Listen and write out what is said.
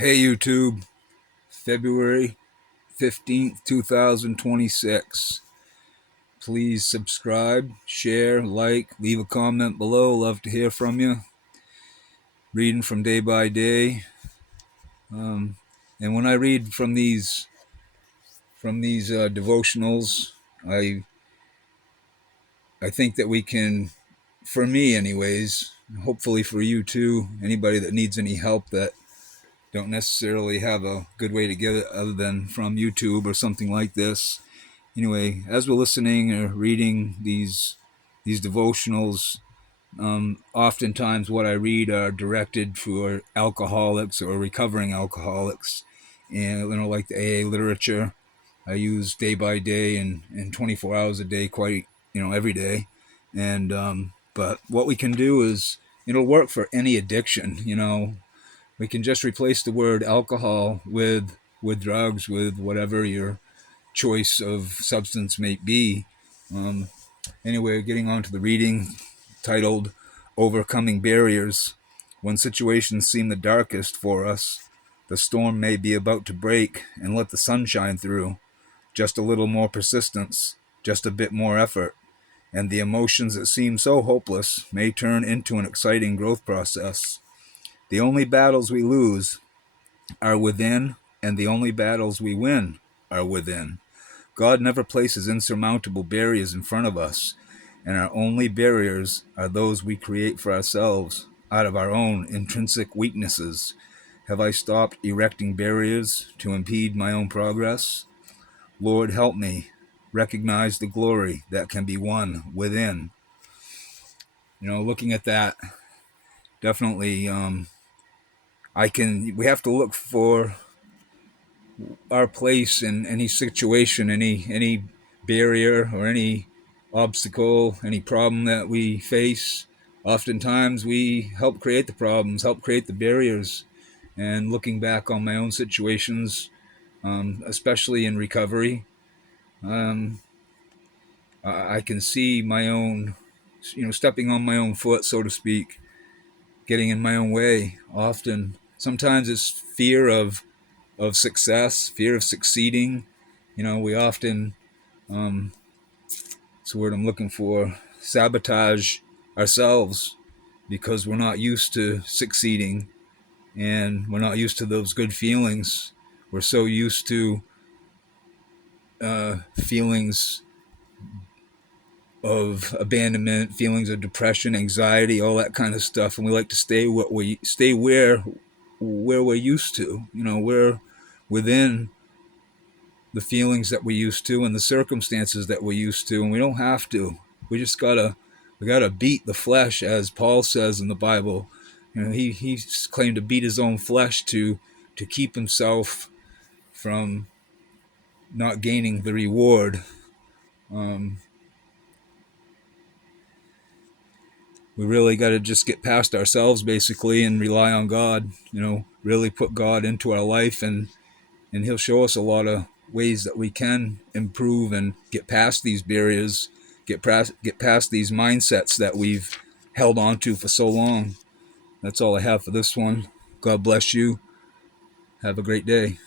Hey YouTube, February 15th, 2026. Please subscribe, share, like, leave a comment below. Love to hear from you. Reading from day by day. And when I read from these devotionals, I think that we can, for me anyways, hopefully for you too, anybody that needs any help that don't necessarily have a good way to get it other than from YouTube or something like this. Anyway, as we're listening or reading these devotionals, oftentimes what I read are directed for alcoholics or recovering alcoholics, and like the AA literature. I use day by day and 24 hours a day, quite every day. And but what we can do is it'll work for any addiction. We can just replace the word alcohol with drugs, with whatever your choice of substance may be. Anyway, getting on to the reading titled Overcoming Barriers. When situations seem the darkest for us, the storm may be about to break, and let the sun shine through. Just a little more persistence, just a bit more effort, and the emotions that seem so hopeless may turn into an exciting growth process. The only battles we lose are within, and the only battles we win are within. God never places insurmountable barriers in front of us, and our only barriers are those we create for ourselves out of our own intrinsic weaknesses. Have I stopped erecting barriers to impede my own progress? Lord, help me recognize the glory that can be won within. Looking at that, definitely, we have to look for our place in any situation, any barrier or any obstacle, any problem that we face. Oftentimes we help create the problems, help create the barriers. And looking back on my own situations, especially in recovery, I can see my own, stepping on my own foot, so to speak, getting in my own way. Often, sometimes it's fear of success, fear of succeeding. We often, it's the word I'm looking for, sabotage ourselves because we're not used to succeeding and we're not used to those good feelings. We're so used to feelings of abandonment, feelings of depression, anxiety, all that kind of stuff, and we like to stay where we're used to. We're within the feelings that we used to and the circumstances that we used to, and we don't have to. We gotta beat the flesh, as Paul says in the Bible. He's claimed to beat his own flesh to keep himself from not gaining the reward. We really got to just get past ourselves, basically, and rely on God. Really put God into our life, and He'll show us a lot of ways that we can improve and get past these barriers, get past these mindsets that we've held on to for so long. That's all I have for this one. God bless you. Have a great day.